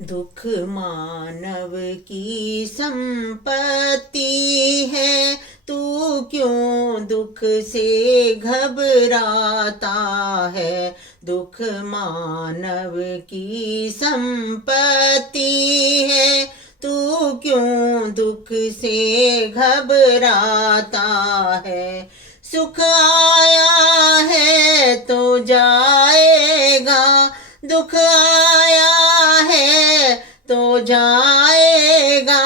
दुख मानव की संपत्ति है, तू क्यों दुख से घबराता है। दुख मानव की संपत्ति है, तू क्यों दुख से घबराता है। सुख आया है तो जाएगा, दुख आया है तो जाएगा।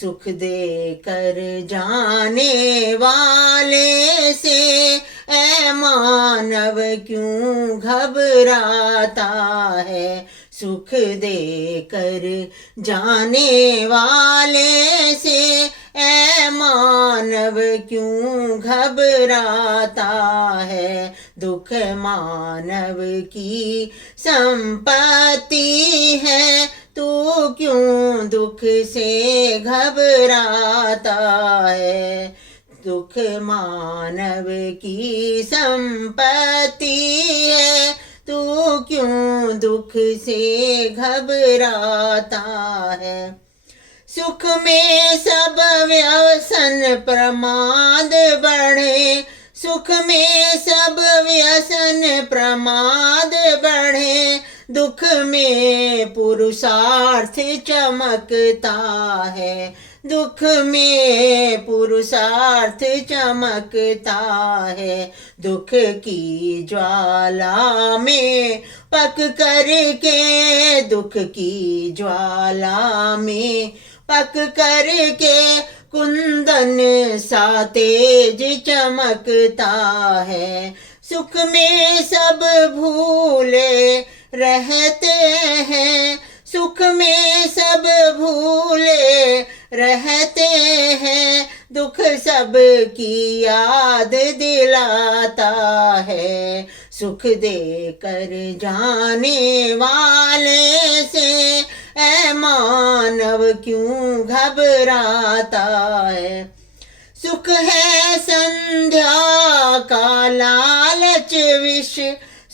सुख दे कर जाने वाले से ऐ मानव क्यों घबराता है। सुख दे कर जाने वाले से ऐ मानव क्यों घबराता है। दुख मानव की संपत्ति है, तू क्यों दुख से घबराता है। दुख मानव की संपत्ति है, तू क्यों दुख से घबराता है। सुख में सब व्यसन प्रमाद बढ़े, सुख में सब व्यसन प्रमाद बढ़े। दुख में पुरुषार्थ चमकता है, दुख में पुरुषार्थ चमकता है। दुख की ज्वाला में पक करके, दुख की ज्वाला में पक करके कुंदन सा तेज चमकता है। सुख में सब भूले रहते हैं, सुख में सब भूले रहते हैं। दुख सब की याद दिलाता है। सुख दे कर जाने वाले से ऐ मानव क्यों घबराता है। सुख है संध्या का लालच विष,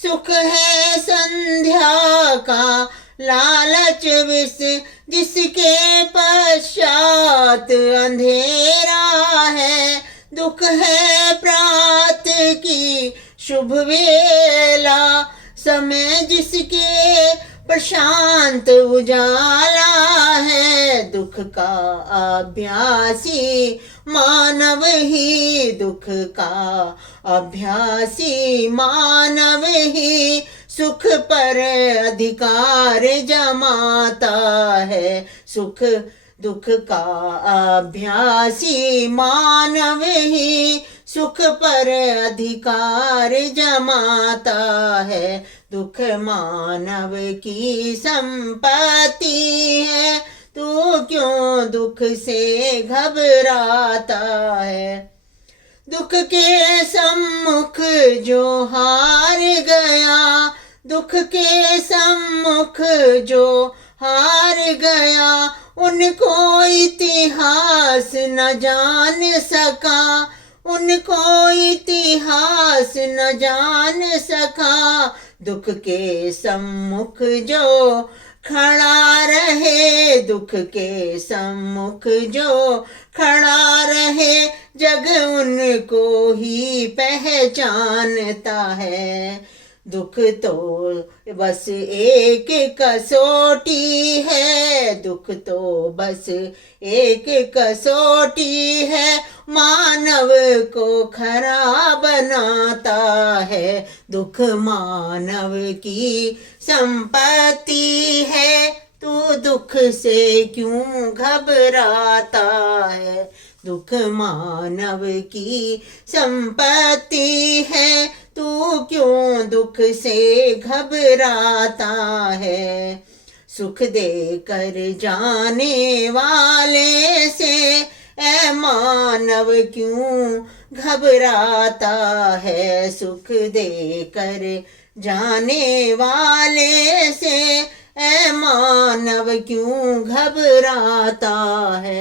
सुख है संध्या का लालच विष। जिसके पश्चात अंधेरा है, दुख है प्रात की शुभ वेला। समय जिसके प्रशांत उजाला है, दुख का अभ्यासी मानव ही, दुख का अभ्यासी मानव ही सुख पर अधिकार जमाता है। सुख दुख का अभ्यासी मानव ही सुख पर अधिकार जमाता है। दुख मानव की संपत्ति है, तू क्यों दुख से घबराता है। दुख के सम्मुख जो हार गया, दुख के सम्मुख जो हार गया। उनको इतिहास न जान सका, उनको इतिहास न जान सका। दुख के सम्मुख जो खड़ा रहे, दुख के सम्मुख जो खड़ा रहे। जग उनको ही पहचानता है। दुख तो बस एक कसौटी है, दुख तो बस एक कसौटी है। मानव को खरा बनाता है। दुख मानव की संपत्ति है, तू दुख से क्यों घबराता है। दुख मानव की संपत्ति है, तू क्यों दुख से घबराता है। सुख दे कर जाने वाले से ऐ मानव क्यों घबराता है। सुख दे कर जाने वाले से ऐ मानव क्यों घबराता है।